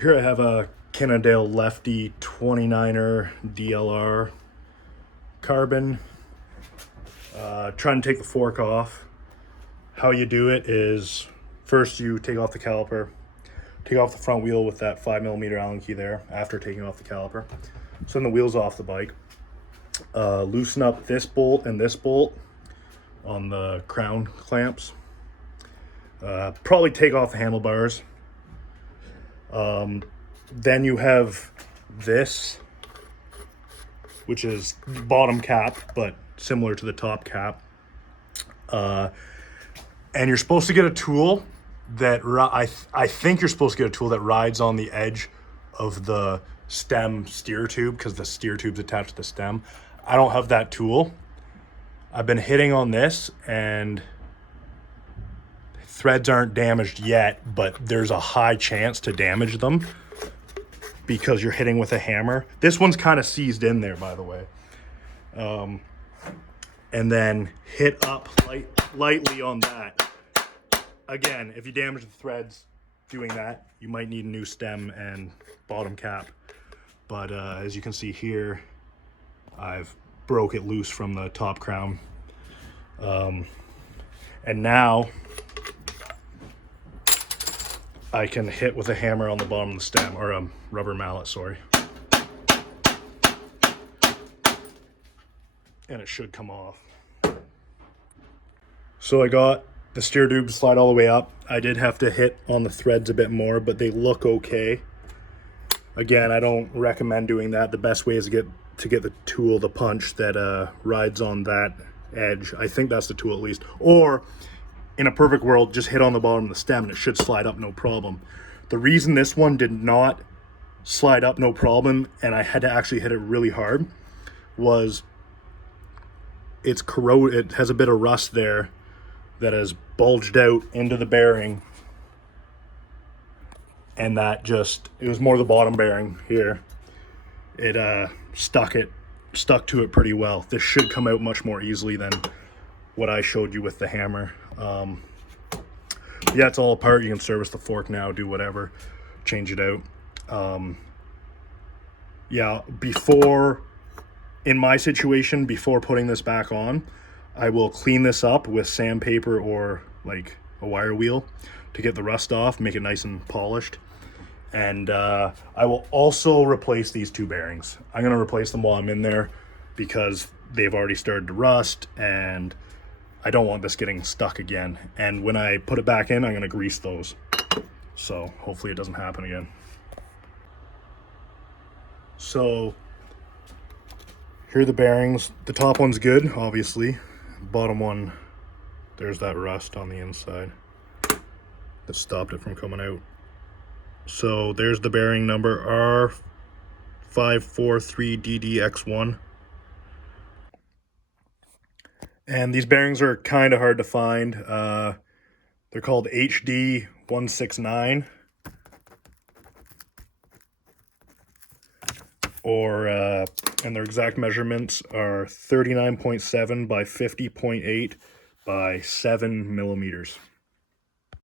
Here I have a Cannondale Lefty 29er DLR carbon. Trying to take the fork off. How you do it is first you take off the caliper, take off the front wheel with that 5mm Allen key there after taking off the caliper. Send the wheels off the bike. Loosen up this bolt and this bolt on the crown clamps. Probably take off the handlebars. Then you have this, which is bottom cap, but similar to the top cap. And you're supposed to get a tool that, I think you're supposed to get a tool that rides on the edge of the stem steer tube, because the steer tube's attached to the stem. I don't have that tool. I've been hitting on this and threads aren't damaged yet, but there's a high chance to damage them because you're hitting with a hammer. This one's kind of seized in there, by the way. And then hit up lightly on that. Again, if you damage the threads doing that, you might need a new stem and bottom cap. But as you can see here, I've broke it loose from the top crown. And now I can hit with a hammer on the bottom of the stem, or a rubber mallet, sorry. And it should come off. So I got the steer tube to slide all the way up. I did have to hit on the threads a bit more, but they look okay. Again, I don't recommend doing that. The best way is to get the tool, the punch that rides on that edge. I think that's the tool at least. Or in a perfect world, just hit on the bottom of the stem and it should slide up no problem. The reason this one did not slide up no problem, and I had to actually hit it really hard, was it's corroded. It has a bit of rust there that has bulged out into the bearing, and that it was more the bottom bearing here. It stuck to it pretty well. This should come out much more easily than what I showed you with the hammer. Yeah, it's all apart. You can service the fork now, do whatever, change it out. Yeah, in my situation, before putting this back on, I will clean this up with sandpaper or like a wire wheel to get the rust off, make it nice and polished. And I will also replace these two bearings. I'm going to replace them while I'm in there because they've already started to rust and I don't want this getting stuck again. And when I put it back in, I'm going to grease those. So hopefully it doesn't happen again. So here are the bearings. The top one's good, obviously. Bottom one, there's that rust on the inside that stopped it from coming out. So there's the bearing number R543DDX1. And these bearings are kind of hard to find. They're called HD169. And their exact measurements are 39.7 by 50.8 by 7 millimeters.